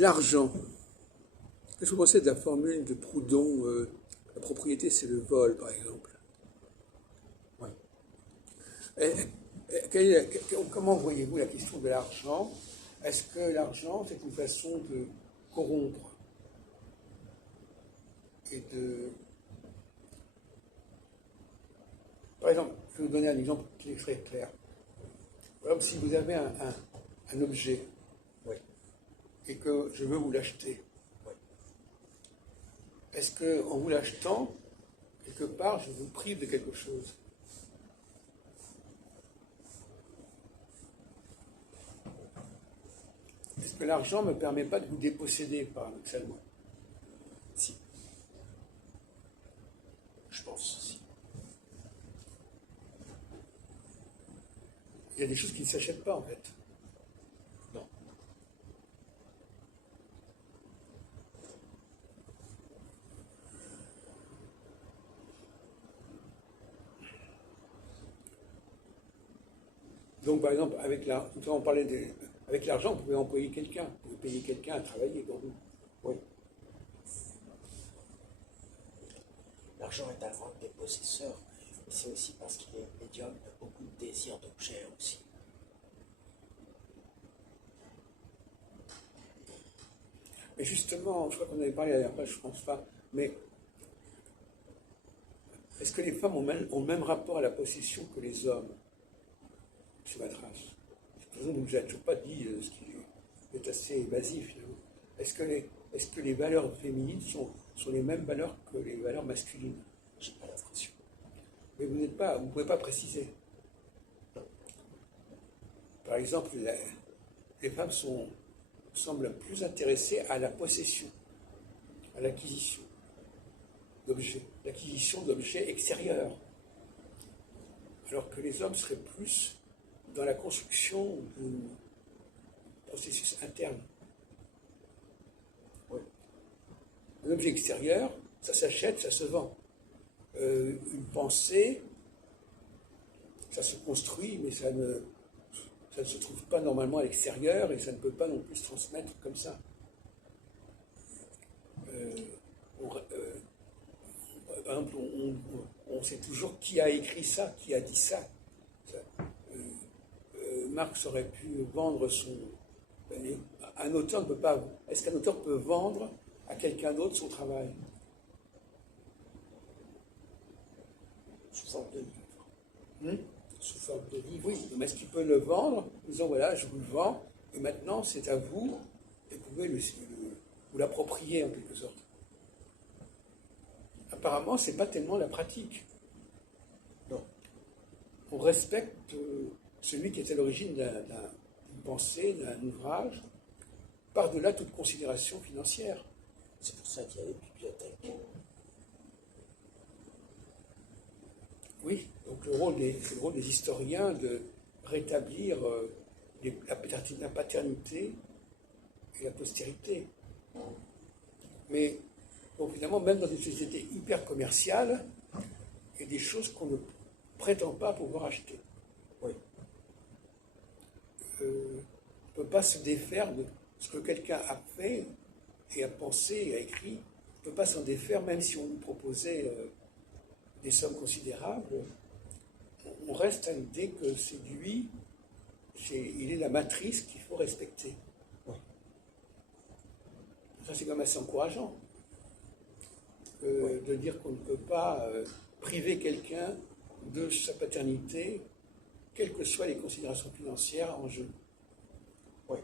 L'argent. Qu'est-ce que vous pensez de la formule de Proudhon, la propriété c'est le vol, par exemple? Ouais. Comment voyez-vous la question de l'argent? Est-ce que l'argent c'est une façon de corrompre et de... Par exemple, je vais vous donner un exemple qui est très clair. Par exemple, si vous avez un objet Ouais. et que je veux vous l'acheter, Ouais. est-ce qu'en vous l'achetant, quelque part, je vous prive de quelque chose? Est-ce que l'argent ne me permet pas de vous déposséder, paradoxalement? Si. Je pense aussi. Il y a des choses qui ne s'achètent pas, en fait. Non. Donc, par exemple, quand on parlait avec l'argent, vous pouvez employer quelqu'un, vous pouvez payer quelqu'un à travailler pour vous. Oui. L'argent est un rang des possesseurs, mais c'est aussi parce qu'il est médium de beaucoup de désirs d'objets aussi. Mais justement, je crois qu'on avait parlé la dernière fois, je ne pense pas, mais est-ce que les femmes ont le même rapport à la possession que les hommes, chez Matras? Vous n'avez toujours pas dit ce qui est assez évasif, finalement. Est-ce que les valeurs féminines sont les mêmes valeurs que les valeurs masculines? J'ai pas l'impression. Mais vous ne pouvez pas préciser. Par exemple, les femmes semblent plus intéressées à la possession, à l'acquisition d'objets extérieurs, alors que les hommes seraient plus dans la construction d'un processus interne. Oui. Un objet extérieur, ça s'achète, ça se vend. Une pensée, ça se construit, mais ça ne se trouve pas normalement à l'extérieur et ça ne peut pas non plus se transmettre comme ça. Par exemple, on sait toujours qui a écrit ça, qui a dit ça. Marx aurait pu vendre son... Un auteur ne peut pas... Est-ce qu'un auteur peut vendre à quelqu'un d'autre son travail? Sous forme de livre. Sous forme de livre. Oui, mais est-ce qu'il peut le vendre en disant, voilà, je vous le vends, et maintenant c'est à vous, et vous pouvez vous l'approprier en quelque sorte? Apparemment, ce n'est pas tellement la pratique. Non. On respecte celui qui est à l'origine d'une pensée, d'un ouvrage, par-delà toute considération financière. C'est pour ça qu'il y a les bibliothèques. Oui, donc c'est le rôle des historiens de rétablir la paternité et la postérité. Mais bon, finalement, même dans une société hyper commerciale, il y a des choses qu'on ne prétend pas pouvoir acheter. Oui. On ne peut pas se défaire de ce que quelqu'un a fait et a pensé et a écrit. On ne peut pas s'en défaire, même si on nous proposait des sommes considérables. On reste à l'idée que c'est lui, il est la matrice qu'il faut respecter. Oui. Ça, c'est quand même assez encourageant de dire qu'on ne peut pas priver quelqu'un de sa paternité, quelles que soient les considérations financières en jeu. Oui.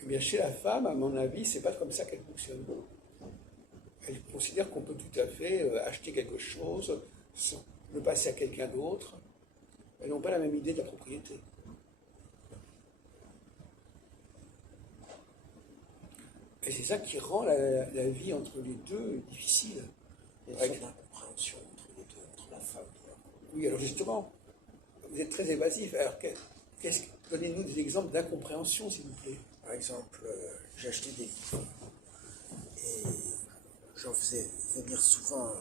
Eh bien, chez la femme, à mon avis, c'est pas comme ça qu'elle fonctionne. Elle considère qu'on peut tout à fait acheter quelque chose, sans le passer à quelqu'un d'autre. Elles n'ont pas la même idée de la propriété. Et c'est ça qui rend la vie entre les deux difficile. Il y a une sorte d'incompréhension entre les deux, entre la femme et l'homme. Oui, alors justement, vous êtes très évasif. Alors, donnez-nous des exemples d'incompréhension, s'il vous plaît. Par exemple, j'ai acheté des livres et j'en faisais venir souvent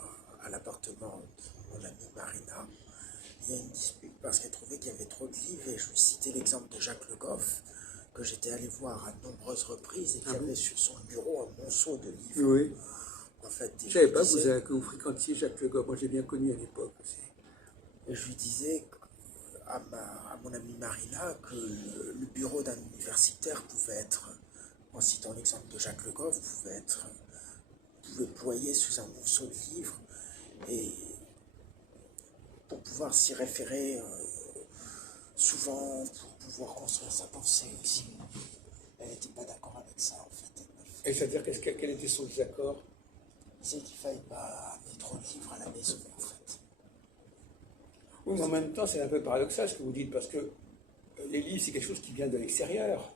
à l'appartement de mon amie Marina. Il y a une dispute parce qu'elle trouvait qu'il y avait trop de livres et je lui citais l'exemple de Jacques Le Goff, que que j'étais allé voir à de nombreuses reprises et qui Ah bon? avait sur son bureau un monceau de livres. Oui. En fait, Je ne savais pas que vous fréquentiez Jacques Le Goff. Moi, j'ai bien connu à l'époque aussi. et je lui disais à mon amie Marina que le bureau d'un universitaire pouvait être, en citant l'exemple de Jacques Le Goff, pouvait ployer sous un monceau de livres et pour pouvoir s'y référer souvent, pour pouvoir construire sa pensée aussi. Elle n'était pas d'accord avec ça en fait. Et c'est-à-dire, quel était son désaccord? C'est qu'il ne fallait pas amener trop de livres à la maison en fait. Oui, mais en même temps, c'est un peu paradoxal ce que vous dites, parce que les livres, c'est quelque chose qui vient de l'extérieur.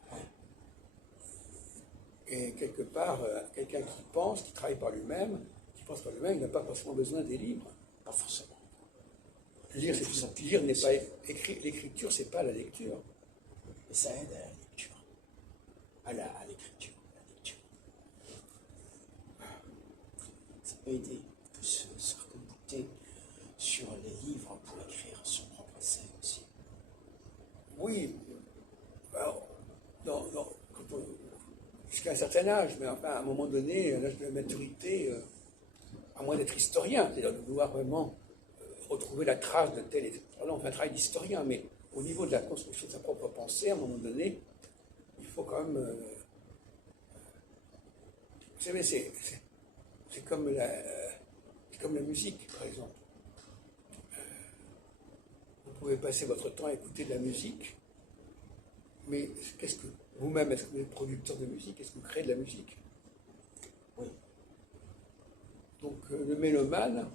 Et quelque part, quelqu'un qui pense, qui travaille par lui-même, qui pense par lui-même, il n'a pas forcément besoin des livres. Pas forcément. Lire n'est pas l'écriture, c'est pas la lecture. Et ça aide à la lecture, à l'écriture, à la lecture. Ça peut aider, on peut se recouper sur les livres pour écrire son propre essai aussi. Oui, alors, jusqu'à un certain âge, mais enfin, à un moment donné, à l'âge de la maturité, à moins d'être historien, c'est-à-dire de vouloir vraiment retrouver la trace de tel et tel. Alors, on fait un travail d'historien, mais au niveau de la construction de sa propre pensée, à un moment donné, il faut quand même. Vous savez, c'est comme la musique, par exemple. Vous pouvez passer votre temps à écouter de la musique, mais qu'est-ce que vous-même, est-ce que vous êtes producteur de musique? Est-ce que vous créez de la musique? Oui. Donc le mélomane,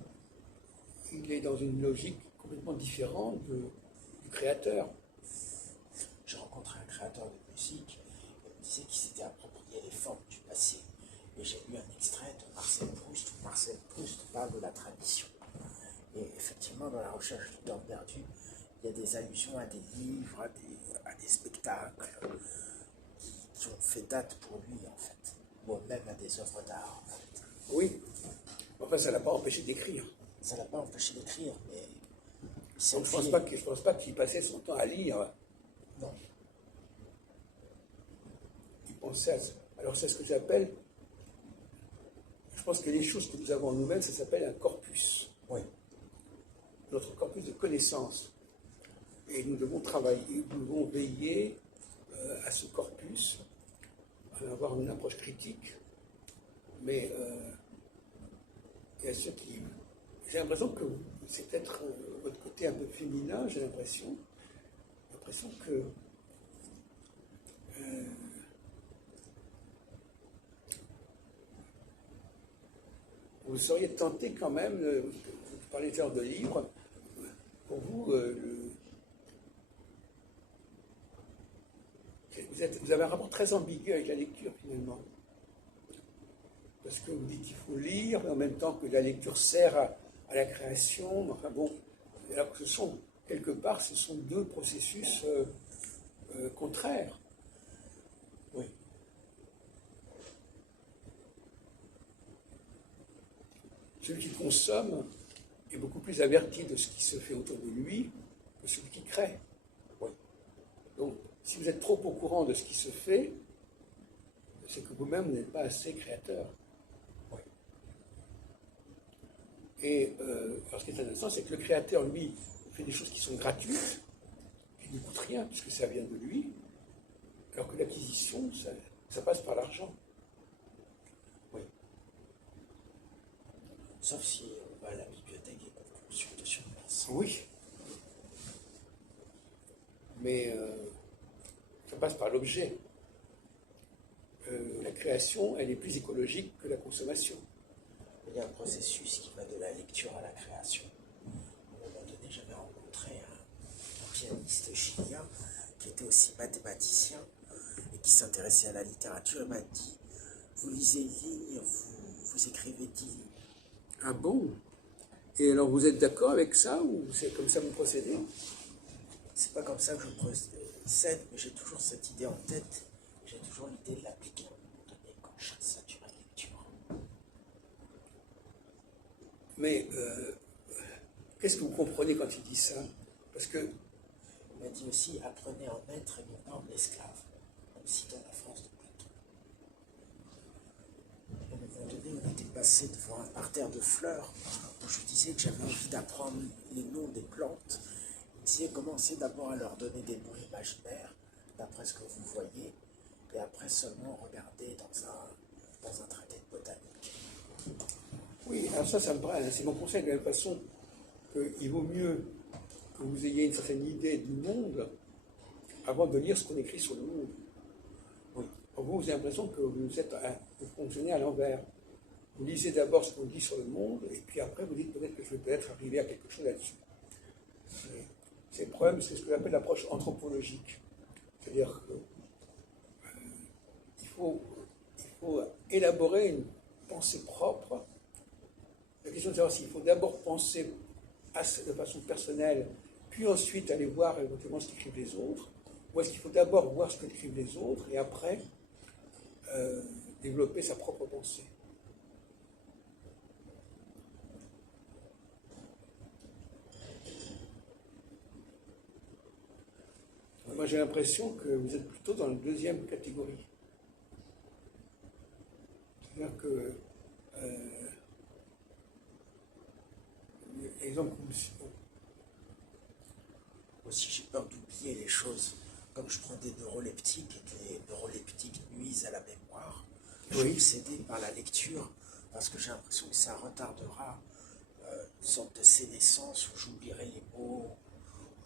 il est dans une logique complètement différente du créateur. J'ai rencontré un créateur de musique, il me disait qu'il s'était approprié les formes du passé. Et j'ai lu un extrait de Marcel Proust, où Marcel Proust parle de la tradition. Et effectivement, dans la recherche du temps perdu, il y a des allusions à des livres, à des spectacles qui ont fait date pour lui, en fait. Ou même à des œuvres d'art, en fait. Oui, enfin ça ne l'a pas empêché d'écrire. Ça ne l'a pas empêché d'écrire, mais... Donc, je ne pense pas qu'il passait son temps à lire. Non. Il pensait à ça. Alors c'est ce que j'appelle, je pense que les choses que nous avons en nous-mêmes, ça s'appelle un corpus. Oui. Notre corpus de connaissances. Et nous devons travailler, nous devons veiller à ce corpus, à avoir une approche critique, mais il y a ceux qui... J'ai l'impression que c'est peut-être votre côté un peu féminin, j'ai l'impression que vous seriez tenté quand même, vous parlez genre de livres, pour vous, vous avez un rapport très ambigu avec la lecture finalement. Parce que vous dites qu'il faut lire, mais en même temps que la lecture sert à la création. Enfin bon, alors que quelque part, ce sont deux processus contraires. Oui. Celui qui consomme est beaucoup plus averti de ce qui se fait autour de lui que celui qui crée. Oui. Donc, si vous êtes trop au courant de ce qui se fait, c'est que vous-même vous n'êtes pas assez créateur. Oui. Et alors, ce qui est intéressant, c'est que le créateur, lui, fait des choses qui sont gratuites, qui ne coûtent rien, puisque ça vient de lui, alors que l'acquisition, ça passe par l'argent. Oui. Sauf si on va à la bibliothèque et qu'on consulte sur place. Oui. Mais ça passe par l'objet. La création, elle est plus écologique que la consommation. Il y a un processus qui va de la lecture à la création. À un moment donné, j'avais rencontré un pianiste chilien qui était aussi mathématicien et qui s'intéressait à la littérature. Il m'a dit, vous lisez une ligne, vous écrivez 10 lignes. Ah bon? Et alors vous êtes d'accord avec ça ou c'est comme ça que vous procédez? C'est pas comme ça que je procède, mais j'ai toujours cette idée en tête. J'ai toujours l'idée de l'appliquer à un moment donné quand je sature la lecture. Mais qu'est-ce que vous comprenez quand il dit ça? Parce que... Il m'a dit aussi, apprenez à en être et non pas en esclave. Donc citant la France de Platon. À un moment donné, on était passé devant un parterre de fleurs où je disais que j'avais envie d'apprendre les noms des plantes. Il disait commencez d'abord à leur donner des noms imaginaires, d'après ce que vous voyez, et après seulement regarder dans un traité de botanique. Oui, alors ça me paraît, c'est mon conseil de la même façon qu'il vaut mieux que vous ayez une certaine idée du monde avant de lire ce qu'on écrit sur le monde. Oui. Vous avez l'impression que vous fonctionnez à l'envers. Vous lisez d'abord ce qu'on dit sur le monde, et puis après vous dites peut-être que je vais peut-être arriver à quelque chose là-dessus. C'est le problème, c'est ce que j'appelle l'approche anthropologique. C'est-à-dire qu'il faut élaborer une pensée propre. La question de savoir s'il faut d'abord penser de façon personnelle, puis ensuite aller voir éventuellement ce qu'écrivent les autres, ou est-ce qu'il faut d'abord voir ce qu'écrivent les autres et après développer sa propre pensée. Moi j'ai l'impression que vous êtes plutôt dans la deuxième catégorie. C'est-à-dire que exemple, Aussi, j'ai peur d'oublier les choses. Comme je prends des neuroleptiques et que les neuroleptiques nuisent à la mémoire, je suis obsédé par la lecture parce que j'ai l'impression que ça retardera une sorte de sénescence où j'oublierai les mots, où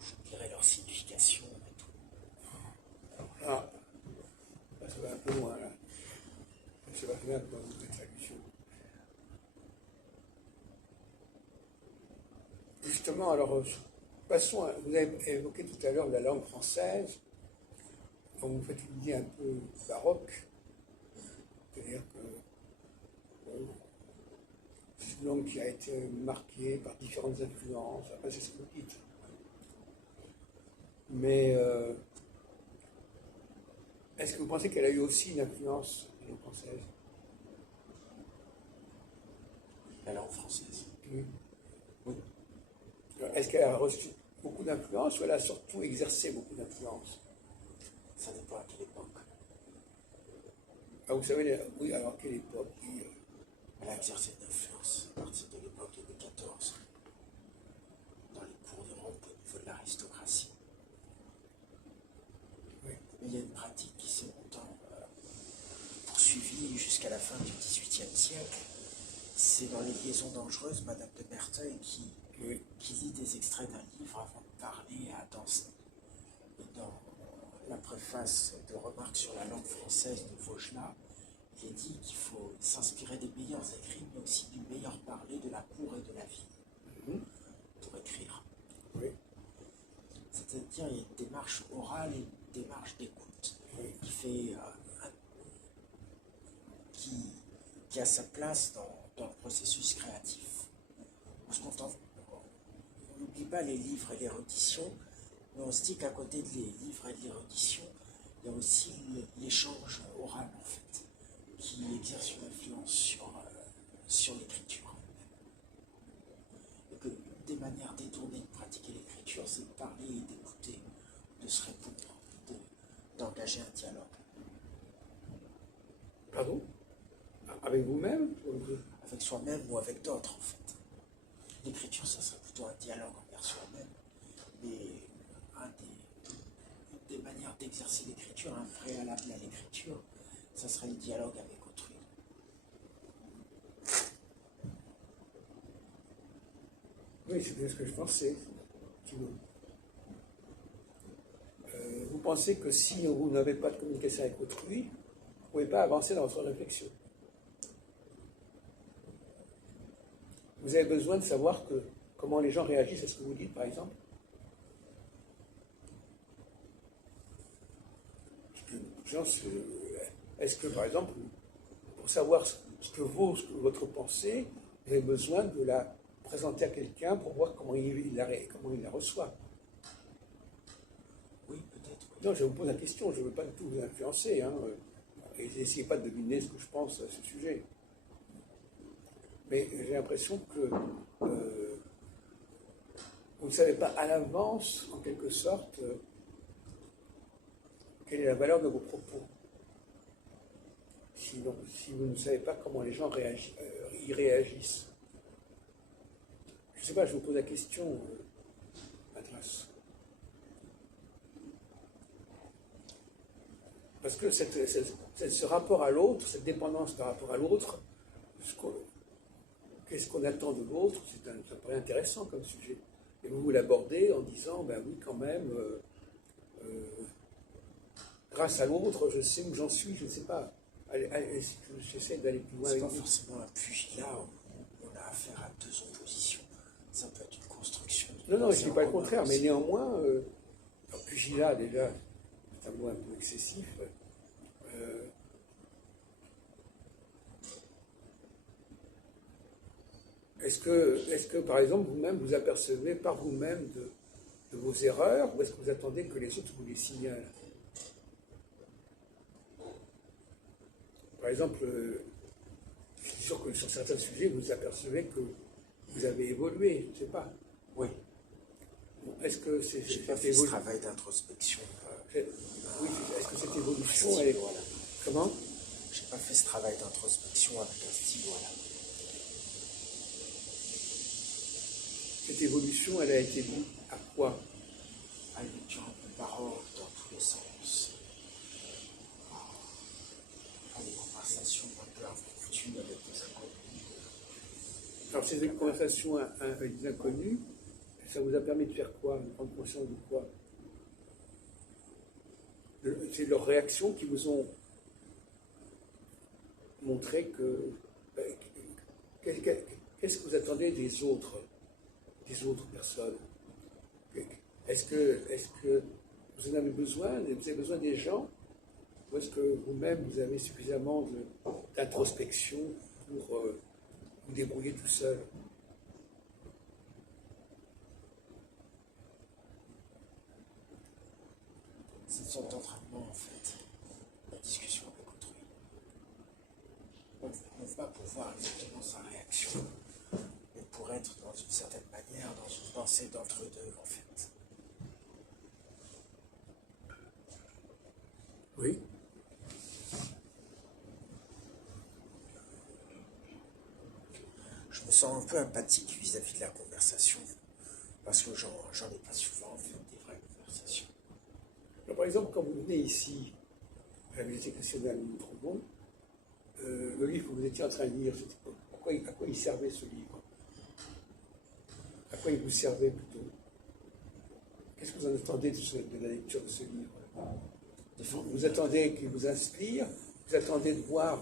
j'oublierai leur signification et tout. Ah, ça va un peu loin là. Ça va bien dans votre traduction. Justement, alors, passons à, vous avez évoqué tout à l'heure la langue française. Vous faites une idée un peu baroque. C'est-à-dire que c'est une langue qui a été marquée par différentes influences. Après, c'est ce que vous dites. Mais est-ce que vous pensez qu'elle a eu aussi une influence de la langue française? La langue française. Oui. Oui. Est-ce qu'elle a reçu beaucoup d'influence ou elle a surtout exercé beaucoup d'influence? Ça dépend à quelle époque. Ah, vous savez, oui, alors à quelle époque? Oui, Elle a exercé une influence à partir de l'époque de Louis XIV, dans les cours d'Europe au niveau de l'aristocratie. oui. Mais il y a une pratique qui s'est longtemps poursuivie jusqu'à la fin du XVIIIe siècle. C'est dans Les Liaisons dangereuses, Madame de Merteuil qui lit des extraits d'un livre avant de parler à Danceny. Et dans la préface de Remarques sur la langue française de Vaugelas, il est dit qu'il faut s'inspirer des meilleurs écrits, mais aussi du meilleur parler de la cour et de la ville pour écrire. Oui. C'est-à-dire il y a une démarche orale et une démarche d'écoute qui fait qui a sa place dans le processus créatif. On n'oublie pas les livres et l'érudition, mais on se dit qu'à côté des livres et de l'érudition, il y a aussi l'échange oral, en fait, qui exerce une influence sur l'écriture. Et que des manières détournées de pratiquer l'écriture, c'est de parler et d'écouter, de se répondre, d'engager un dialogue. Pardon? Avec vous-même? Avec soi-même ou avec d'autres, en fait. L'écriture, ça serait plutôt un dialogue envers soi-même. Mais une des manières d'exercer l'écriture, un préalable à l'écriture, ça serait le dialogue avec autrui. Oui, c'est bien ce que je pensais. Vous pensez que si vous n'avez pas de communication avec autrui, vous ne pouvez pas avancer dans votre réflexion. Vous avez besoin de savoir comment les gens réagissent à ce que vous dites, par exemple. Est-ce que, par exemple, pour savoir ce que vaut votre pensée, vous avez besoin de la présenter à quelqu'un pour voir comment il la reçoit? Oui, peut-être. Oui. Non, je vous pose la question, je ne veux pas du tout vous influencer. Et n'essayez pas de deviner ce que je pense à ce sujet. Mais j'ai l'impression que vous ne savez pas à l'avance, en quelque sorte, quelle est la valeur de vos propos. si vous ne savez pas comment les gens y réagissent. Je ne sais pas, je vous pose la question, Matras. Parce que ce rapport à l'autre, cette dépendance par rapport à l'autre, qu'est-ce qu'on attend de l'autre, ça paraît intéressant comme sujet. Et vous l'abordez en disant, ben oui, quand même, grâce à l'autre, je sais où j'en suis, je ne sais pas. J'essaie d'aller plus loin C'est avec pas vous. forcément un pugilat où on a affaire à deux oppositions. Ça peut être une construction. Non, je ne dis pas le contraire, mais néanmoins, un pugilat, déjà, c'est un mot un peu excessif. Est-ce que, par exemple, vous-même, vous apercevez par vous-même de vos erreurs, ou est-ce que vous attendez que les autres vous les signalent? Par exemple, je suis sûr que sur certains sujets, vous apercevez que vous avez évolué, je ne sais pas. Oui. Bon, est-ce que J'ai pas fait ce travail d'introspection. Oui, est-ce que cette évolution, elle est... Voilà. Comment? J'ai pas fait ce travail d'introspection avec un stylo, voilà. Cette évolution, elle a été due à quoi? À une lecture un peu parole dans tous les sens. À des conversations un peu infortunes avec des inconnus. Alors, ces conversations avec des inconnus, ça vous a permis de faire quoi? De prendre conscience de quoi? C'est leurs réactions qui vous ont montré que... Qu'est-ce que vous attendez des autres personnes? Est-ce que vous en avez besoin? Vous avez besoin des gens? Ou est-ce que vous-même, vous avez suffisamment d'introspection pour vous débrouiller tout seul? C'est une sorte d'entraînement, en fait, la discussion avec autrui. On ne va pas pouvoir exactement sa réaction, mais pour être dans une certaine manière, dans une pensée d'entre-deux, en fait. Oui. Je me sens un peu empathique vis-à-vis de la conversation, parce que j'en ai pas souvent, en fait, des vraies conversations. Alors, par exemple, quand vous venez ici, à la Bibliothèque nationale de Montrebon, le livre que vous étiez en train de lire, à quoi il servait ce livre? À quoi il vous servait plutôt? Qu'est-ce que vous en attendez de la lecture de ce livre? Vous attendez qu'il vous inspire? Vous attendez de voir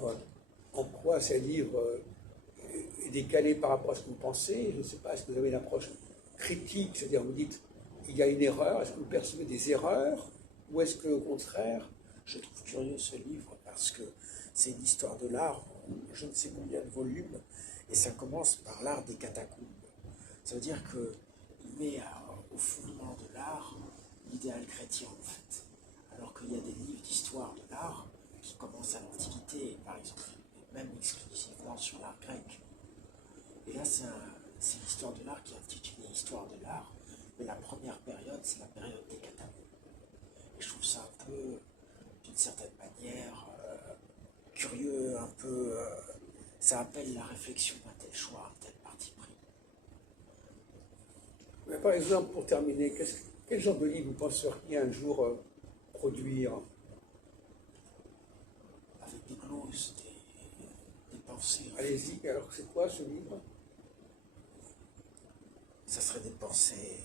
en quoi ce livre est décalé par rapport à ce que vous pensez? Je ne sais pas, est-ce que vous avez une approche critique? C'est-à-dire, vous dites, il y a une erreur, est-ce que vous percevez des erreurs? Ou est-ce qu'au contraire... Je trouve curieux ce livre parce que c'est une histoire de l'art, je ne sais combien de volumes, et ça commence par l'art des catacombes. Ça veut dire qu'il met au fondement de l'art l'idéal chrétien, en fait. Alors qu'il y a des livres d'histoire de l'art qui commencent à l'Antiquité, par exemple, même exclusivement sur l'art grec. Et là, c'est une histoire de l'art qui est intitulée Histoire de l'art, mais la première période, c'est la période des catacombes. Et je trouve ça un peu, d'une certaine manière, curieux, un peu... ça appelle la réflexion à tel choix, à tel parti pris. Mais par exemple, pour terminer, quel genre de livre vous penseriez un jour produire? Avec des glosses, des pensées. Allez-y, alors c'est quoi ce livre? Ça serait des pensées,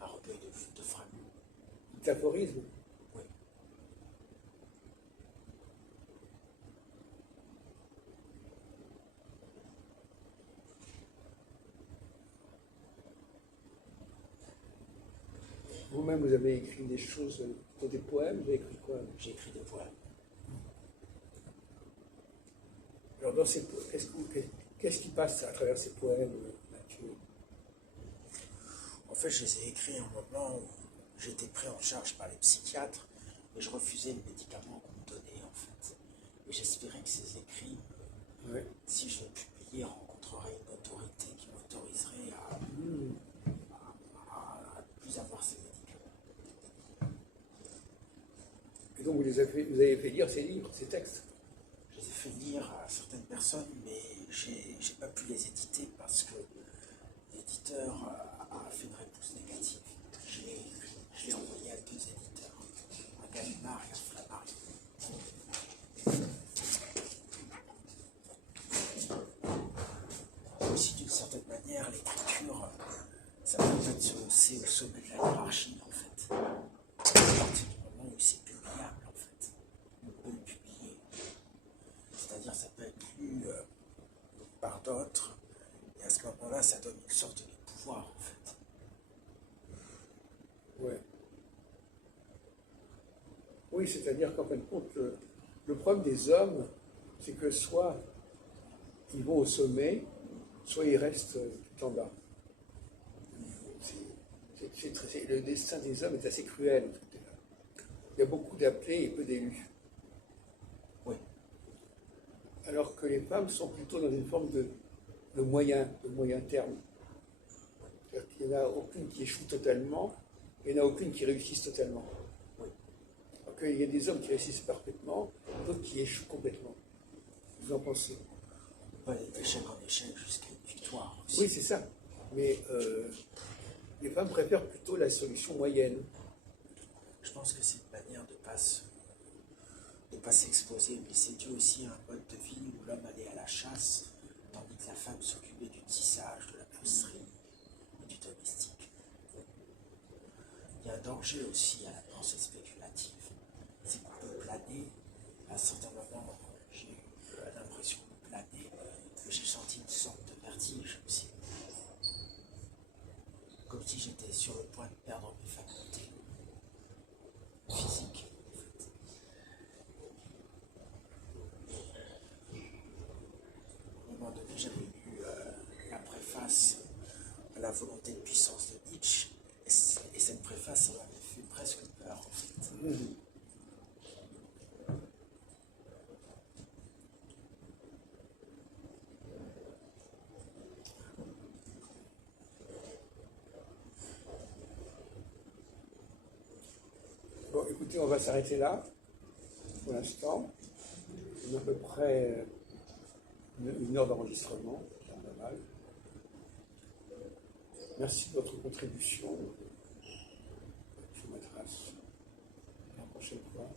un recueil de fragments. D'aphorisme? Oui. Vous-même, vous avez écrit des choses, des poèmes, vous avez écrit quoi? J'ai écrit des poèmes. Alors, dans ces poèmes, qu'est-ce qui passe à travers ces poèmes, Mathieu? En fait, je les ai écrits à un moment où j'étais pris en charge par les psychiatres et je refusais les médicaments qu'on me donnait, en fait. Et j'espérais que ces écrits, Ouais. si je les publiais, rencontreraient une autorité qui m'autoriserait à ne plus avoir ces médicaments. Et donc, vous avez fait lire ces livres, ces textes? fait lire à certaines personnes, mais j'ai pas pu les éditer parce que l'éditeur a fait une réponse négative. Je l'ai envoyé à 2 éditeurs, à Gallimard et à Flammarion. Aussi, d'une certaine manière, l'écriture, ça permet de se hausser au sommet de la hiérarchie, en fait. À partir du moment où c'est publiable, en fait. On peut le publier. C'est-à-dire, ça peut être lu par d'autres, et à ce moment-là, ça donne une sorte de pouvoir, en fait. Ouais. Oui, c'est-à-dire qu'en fin de compte, le problème des hommes, c'est que soit ils vont au sommet, soit ils restent tout en bas. Le destin des hommes est assez cruel. Il y a beaucoup d'appelés et peu d'élus. Oui. Alors que les femmes sont plutôt dans une forme de moyen terme. C'est-à-dire qu'il n'y en a aucune qui échoue totalement, et il n'y en a aucune qui réussisse totalement. Oui. Alors qu'il y a des hommes qui réussissent parfaitement, d'autres qui échouent complètement. Vous en pensez? On peut aller d'échec en échec jusqu'à une victoire aussi. Oui, c'est ça. Mais les femmes préfèrent plutôt la solution moyenne. Je pense que c'est une manière de ne pas s'exposer, mais c'est dû aussi à un mode de vie où l'homme allait à la chasse, tandis que la femme s'occupait du tissage, de la pousserie et du domestique. Il y a un danger aussi à la pensée spéculative. C'est qu'on peut planer. À un certain moment, j'ai eu l'impression de planer, mais j'ai senti une sorte de vertige aussi. Comme si j'étais sur le point de perdre mes facultés physiques. À un moment donné, j'avais lu la préface à La volonté de puissance de Nietzsche, et cette préface, ça m'avait fait presque peur en fait. Bon, écoutez, on va s'arrêter là, pour l'instant. On a à peu près une heure d'enregistrement, c'est pas mal. Merci de votre contribution. Je vous mettrai la prochaine fois.